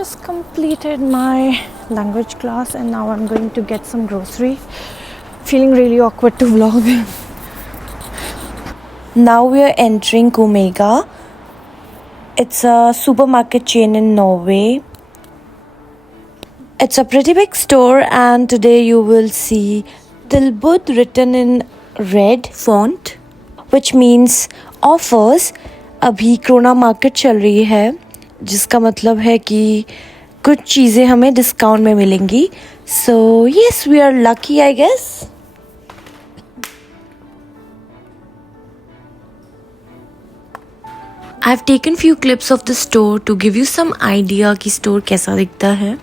just completed my language class and now I'm going to get some grocery. Feeling really awkward to vlog. Now we are entering Omega. It's a supermarket chain in Norway. It's a pretty big store and today you will see Tilbud written in red font, which means offers. अभी corona market चल रही है जिसका मतलब है कि कुछ चीज़ें हमें डिस्काउंट में मिलेंगी. So yes, we are lucky, I guess. I've taken few clips of the store to give you some idea कि store कैसा दिखता है.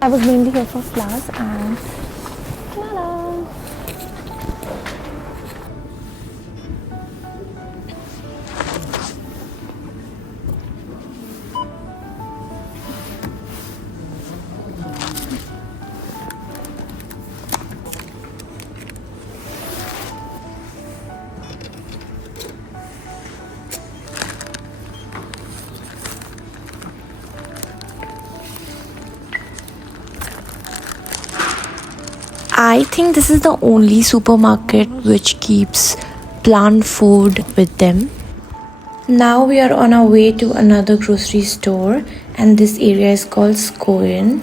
I was mainly here for flowers and I think this is the only supermarket which keeps plant food with them. Now we are on our way to another grocery store and this area is called Skogen.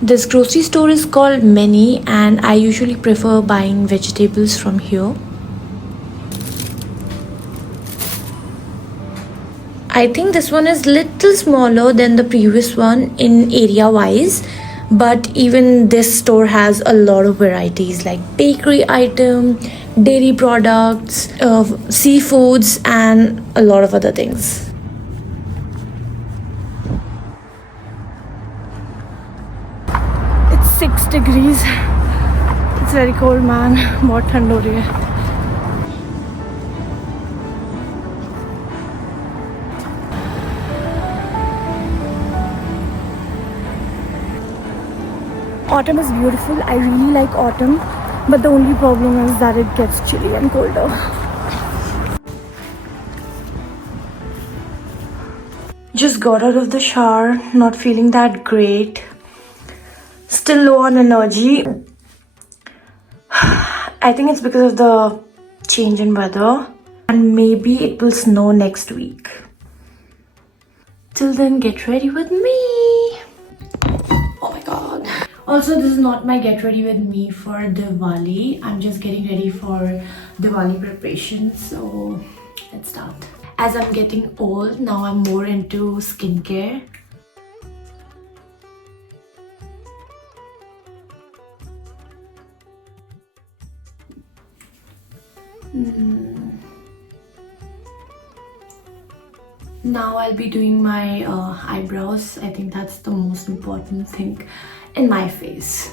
This grocery store is called Many and I usually prefer buying vegetables from here. I think this one is little smaller than the previous one in area wise, but even this store has a lot of varieties like bakery item, dairy products, seafoods and a lot of other things. It's 6 degrees. It's very cold, man. बहुत ठंड हो रही है. Autumn is beautiful. I really like autumn, but the only problem is that it gets chilly and colder. Just got out of the shower, not feeling that great. Still low on energy. I think it's because of the change in weather and maybe it will snow next week. Till then, get ready with me. Oh my god. Also, this is not my get ready with me for Diwali. I'm just getting ready for Diwali preparation. So let's start. As I'm getting old, now I'm more into skincare. Now I'll be doing my eyebrows. I think that's the most important thing in my face.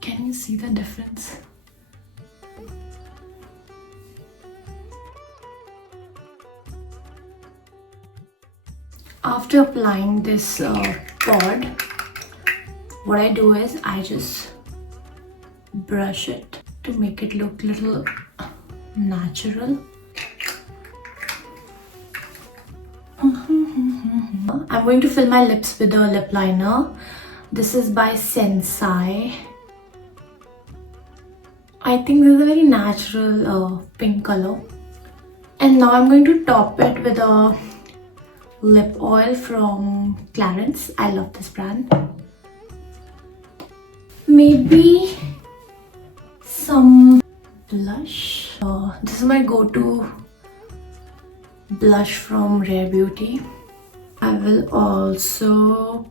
Can you see the difference? After applying this pod, what I do is I just brush it to make it look little natural. I'm going to fill my lips with a lip liner. This is by Sensai. I think this is a very natural pink color. And now I'm going to top it with a lip oil from Clarins. I love this brand. Maybe some blush. This is my go-to blush from Rare Beauty. I will also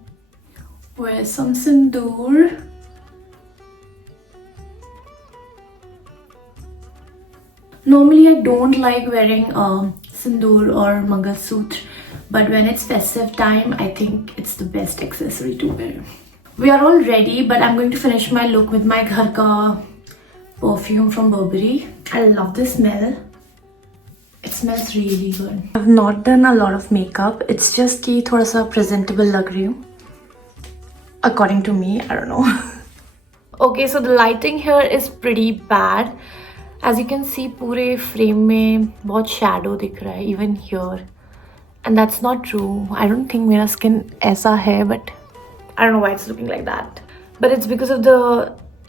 wear some sindoor. Normally I don't like wearing sindoor or Mangalsutra, but when it's festive time, I think it's the best accessory to wear. We are all ready, but I'm going to finish my look with my Ghar Ka perfume from Burberry. I love the smell. It's smells really good. I've not done a lot of makeup. It's just कि थोड़ा सा presentable लग रही हूँ. According to me, I don't know. Okay, so the lighting here is pretty bad. As you can see, पूरे frame में बहुत shadow दिख रहा है, even here. And that's not true. I don't think मेरा skin ऐसा है, but I don't know why it's looking like that. But it's because of the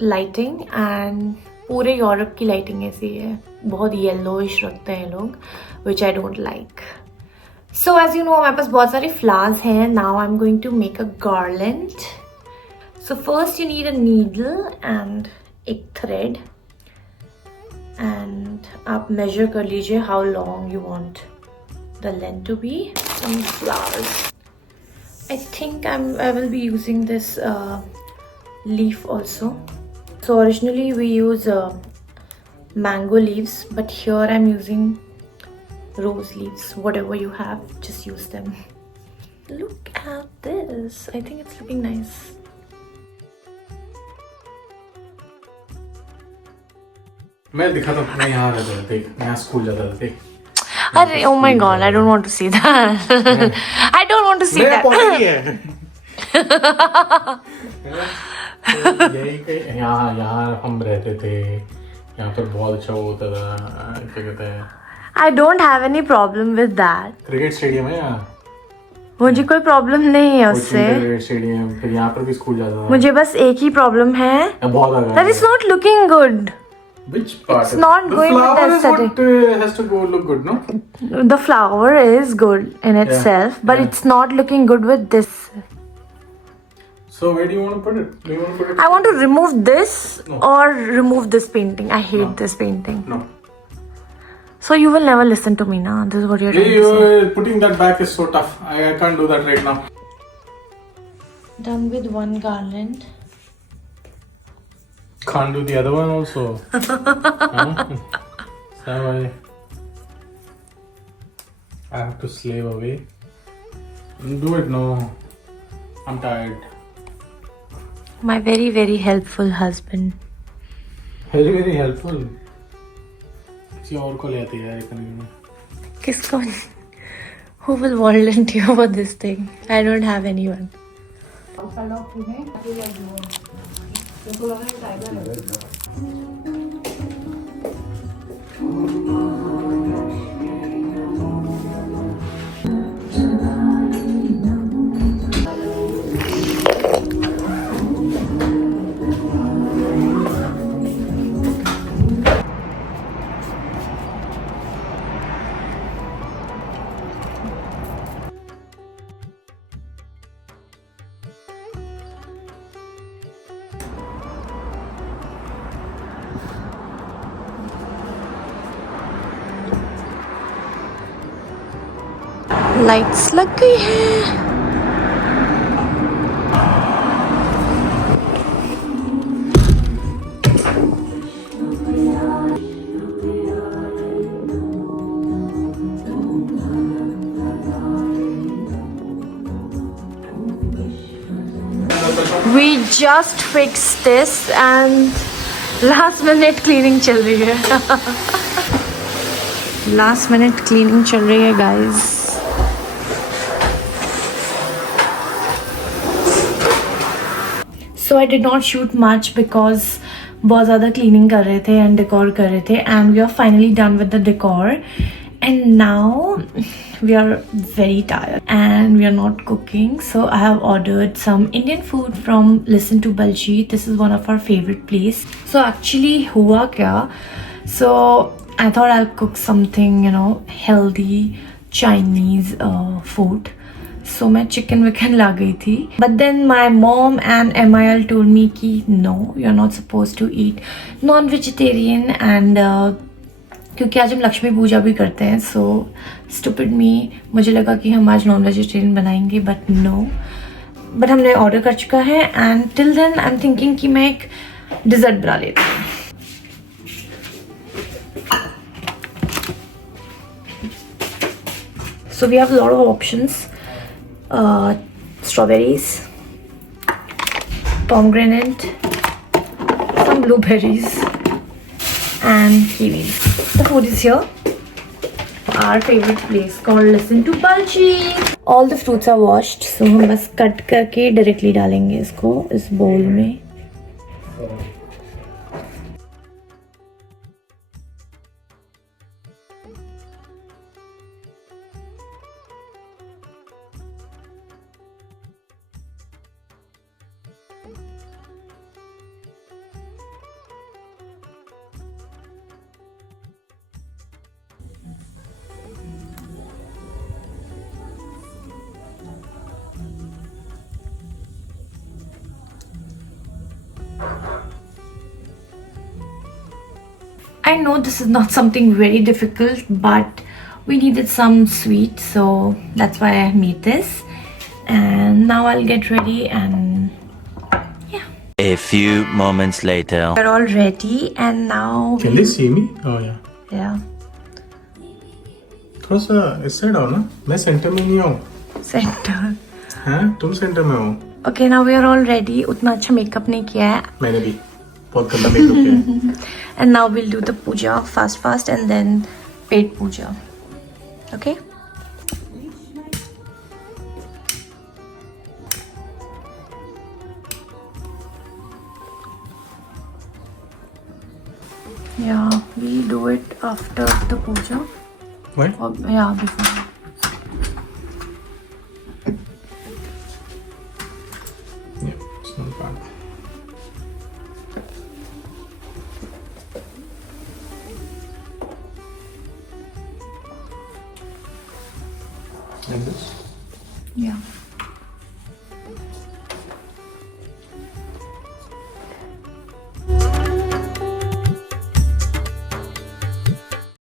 lighting and पूरे यूरोप की लाइटिंग ऐसी है, बहुत येलोइश रखते हैं लोग, which I don't like. So as you know, हमारे पास बहुत सारे flowers हैं. Now I'm going to make a garland. So first you need a needle and एक thread. And आप measure कर लीजिए how long you want the length to be. Some flowers. I think I will be using this leaf also. So originally we use mango leaves, but here I'm using rose leaves. Whatever you have, just use them. Look at this. I think it's looking nice. मैं दिखा था मैं यहाँ रहता था, देख मैं school जाता था, देख. अरे oh my god, I don't want to see that. I don't want to see मेरा that. पॉइंट है. यही के यहाँ हम रहते थे, यहाँ पर बहुत अच्छा होता था, क्या कहते हैं, I don't have any problem with that. Cricket stadium है यहाँ. मुझे कोई प्रॉब्लम नहीं है उससे. क्रिकेट स्टेडियम, फिर यहाँ पर भी स्कूल जाता था. मुझे बस एक ही प्रॉब्लम है. बहुत आ गया. That is not looking good. Which part? It's not going with the aesthetic. The flower is what has to go look good, no? The flower is good in itself, but it's not looking good with this. So where do you want to put it? Do you want to put it? I want to remove this No. or remove this painting. I hate this painting. No. So you will never listen to me, na? This is what you're trying to say. Putting that back is so tough. I can't do that right now. Done with one garland. Can't do the other one also. So I have to slave away. Do it, no. I'm tired. My very, very helpful husband. Very, very helpful. किसी और को ले आती है यार करने में. किसको? Who will volunteer for this thing? I don't have anyone. Lights लग गई हैं. We just fixed this and last minute cleaning चल रही है. Last minute cleaning चल रही है guys. So I did not shoot much because बहुत ज़्यादा cleaning कर रहे थे and decor कर रहे थे, and we are finally done with the decor. And now we are very tired and we are not cooking, so I have ordered some Indian food from Listen to Baljeet. This is one of our favorite place. So actually हुआ क्या, so I thought I'll cook something, you know, healthy Chinese food. So मैं chicken विकन ला गई थी, but then my mom and MIL told me कि no, you're not supposed to eat non-vegetarian and क्योंकि आज हम लक्ष्मी पूजा भी करते हैं. सो स्टूपिड मी, मुझे लगा कि हम आज नॉन वेजिटेरियन बनाएंगे, बट नो. बट हमने ऑर्डर कर चुका है and till then I am thinking कि मैं एक डिज़र्ट बना लेती हूँ. So we have lot of options. Strawberries, pomegranate, some blueberries and kiwis. The food is here. our favorite place called Listen to Baljeet. All the fruits are washed, so हम बस cut करके directly डालेंगे इसको इस बोल में. I know this is not something very difficult, but we needed some sweet, so that's why I made this. And now I'll get ready and yeah. A few moments later. We're all ready and now Can they see me? Oh yeah. yeah, थोड़ा सा इस side आओ ना. मैं centre में नहीं हूँ. center. हैं? तुम सेंटर में हो. Okay, now we are all ready. उतना अच्छा मेकअप नहीं किया है. मैंने भी बहुत गंदा मेकअप किया है. And now we'll do the puja fast and then paid puja. Okay? Yeah, we do it after the puja. What? Or, yeah, before. Yeah, it's not bad. Like this. Yeah.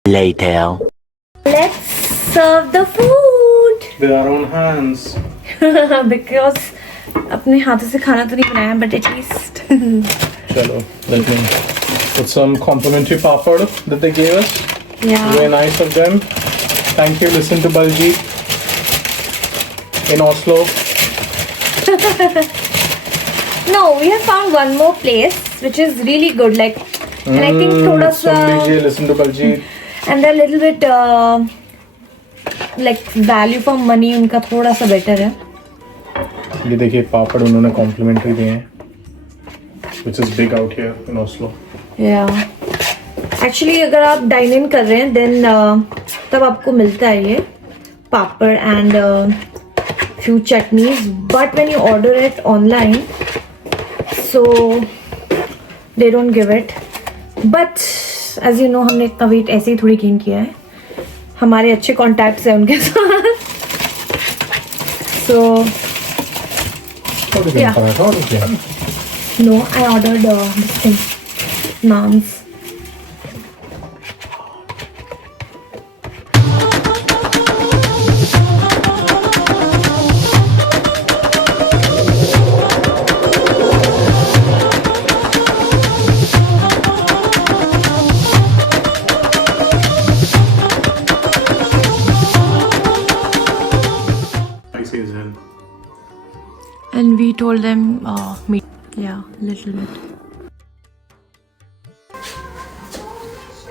Later. Let's serve the food. With our own hands. Because अपने हाथों से खाना तो नहीं बनाया, but at least. Chalo, let me put some complimentary papad that they gave us. Yeah. Very nice of them. Thank you. Listen to Baljeet in Oslo. No, we have found one more place which is really good. Like, and I think thoda sa, Listen to Baljeet. and they're a little bit like value for money उनका थोड़ा सा better है. ये देखिए पापड़ उन्होंने complimentary दिए हैं, which is big out here in Oslo. Yeah. Actually अगर आप dine in कर रहे हैं then तब आपको मिलता है ये पापड़ and few chutneys. But when you order it online, so they don't give it. But as you know हमने इतना weight ऐसे ही थोड़ी gain किया है. हमारे अच्छे contacts हैं उनके साथ. So yeah. No, I ordered this thing, naans. And we told them meat. Yeah, little bit.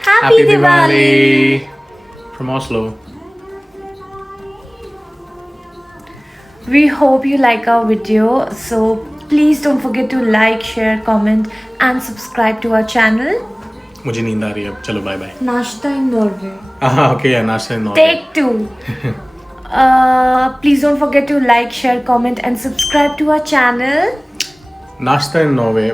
Happy Diwali from Oslo. We hope you like our video. So please don't forget to like, share, comment and subscribe to our channel. मुझे नींद आ रही है अब. चलो bye bye. Nashta in Norway. हाँ okay यार nashta in Norway. Take 2. Please don't forget to like, share, comment and subscribe to our channel. नाश्ता in Norway